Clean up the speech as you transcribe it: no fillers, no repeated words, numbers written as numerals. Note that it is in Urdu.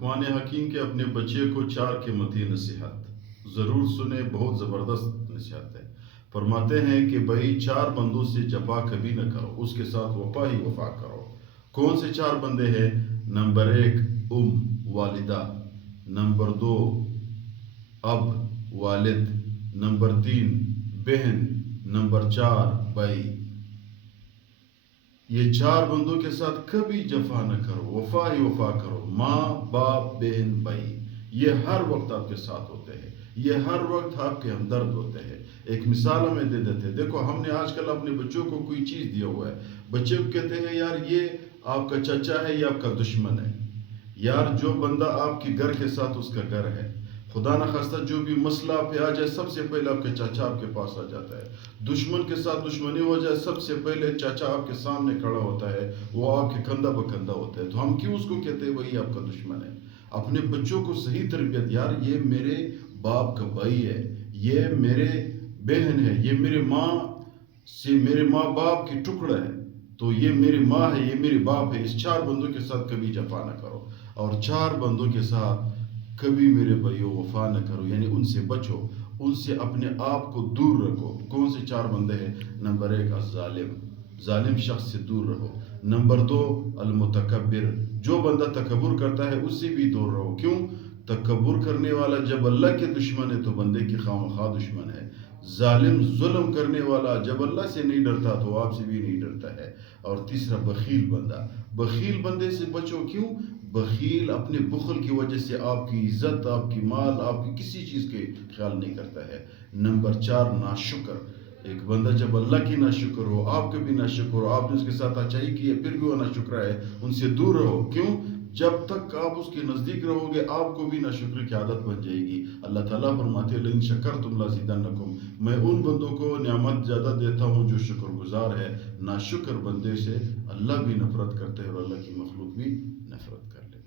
لقمان حکیم کے اپنے بچے کو 4 قیمتی نصیحت ضرور سنیں، بہت زبردست نصیحت ہے۔ فرماتے ہیں کہ بھائی 4 بندوں سے جفا کبھی نہ کرو، اس کے ساتھ وفا ہی وفا کرو۔ کون سے 4 بندے ہیں؟ نمبر 1 والدہ، نمبر 2 اب والد، نمبر 3 بہن، نمبر 4 بھائی۔ یہ 4 بندوں کے ساتھ کبھی جفا نہ کرو، وفا ہی وفا کرو۔ ماں، باپ، بہن، بھائی، یہ ہر وقت آپ کے ساتھ ہوتے ہیں، یہ ہر وقت آپ کے ہمدرد ہوتے ہیں۔ ایک مثال ہمیں دے دیتے ہیں، دیکھو ہم نے آج کل اپنے بچوں کو کوئی چیز دیا ہوا ہے، بچے کو کہتے ہیں یار یہ آپ کا چچا ہے، یہ آپ کا دشمن ہے۔ یار جو بندہ آپ کے گھر کے ساتھ اس کا گھر ہے، خدا نخواستہ جو بھی مسئلہ آپ پہ آ جائے سب سے پہلے آپ کے چاچا آپ کے پاس آ جاتا ہے۔ دشمن کے ساتھ دشمنی ہو جائے سب سے پہلے چاچا آپ کے سامنے کھڑا ہوتا ہے، وہ آپ کے کندھا بکندھا ہوتا ہے۔ تو ہم کیوں اس کو کہتے ہیں وہی آپ کا دشمن ہے؟ اپنے بچوں کو صحیح تربیت، یار یہ میرے باپ کا بھائی ہے، یہ میرے بہن ہے، یہ میرے ماں سے میرے ماں باپ کی ٹکڑا ہے، تو یہ میری ماں ہے، یہ میری باپ ہے۔ اس 4 بندوں کے ساتھ کبھی جفا نہ کرو، اور 4 بندوں کے ساتھ کبھی میرے بھائیوں وفا نہ کرو، یعنی ان سے بچو، ان سے اپنے آپ کو دور رکھو۔ کون سے 4 بندے ہیں؟ نمبر 1 الظالم، ظالم شخص سے دور رہو۔ نمبر 2 المتکبر، جو بندہ تکبر کرتا ہے اس سے بھی دور رہو۔ کیوں؟ تکبر کرنے والا جب اللہ کے دشمن ہے تو بندے کی خواہ دشمن ہے۔ ظالم، ظلم کرنے والا جب اللہ سے نہیں ڈرتا تو آپ سے بھی نہیں ڈرتا ہے۔ اور تیسرا بخیل بندہ، بخیل بندے سے بچو۔ کیوں؟ بخیل اپنے بخل کی وجہ سے آپ کی عزت، آپ کی مال، آپ کی کسی چیز کے خیال نہیں کرتا ہے۔ نمبر 4 ناشکر، ایک بندہ جب اللہ کی ناشکر ہو، آپ کے بھی ناشکر ہو، آپ نے اس کے ساتھ اچھائی کی ہے پھر بھی وہ ناشکر ہے، ان سے دور رہو۔ کیوں؟ جب تک آپ اس کے نزدیک رہو گے آپ کو بھی ناشکر کی عادت بن جائے گی۔ اللہ تعالیٰ فرماتے ہیں لئن شکرتم لازیدنکم، میں ان بندوں کو نعمت زیادہ دیتا ہوں جو شکر گزار ہے۔ ناشکر بندے سے اللہ بھی نفرت کرتے ہیں اور اللہ کی مخلوق بھی نفرت کرتے ہیں۔